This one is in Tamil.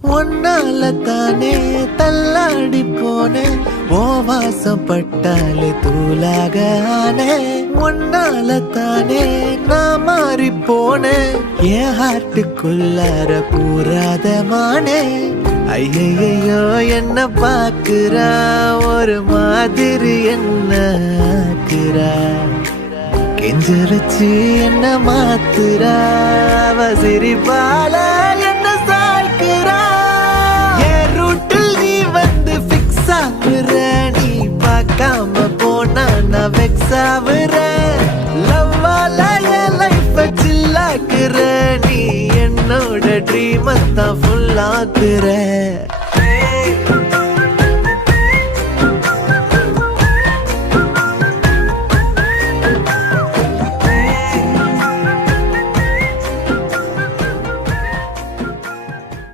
ஒன்னால தானே தள்ளாடி போனேன் ஓ வாசம் பட்டாலே தூளாக ஆனே ஒன்னால தானே நான் மாறி போனேன் என் ஹார்ட்டுக்குள்ளார பூராத மானே ஐயையோ என்ன பாக்குறா ஒரு மாதிரி என்ன ஆக்குறா கெஞ்சரிச்சு என்ன மாத்துறா அவ சிரிப்பால என்ன சாய்க்கிறா என் ரூட்டில் நீ வந்து ஃபிக்ஸ் ஆகுற நீ பார்க்காம போனா நான் வெக்ஸ் ஆகுற லவ்வால என் லைஃப சில்லாக்குற நீ என்னோட ட்ரீம் தான் ஃபுல் ஆக்குற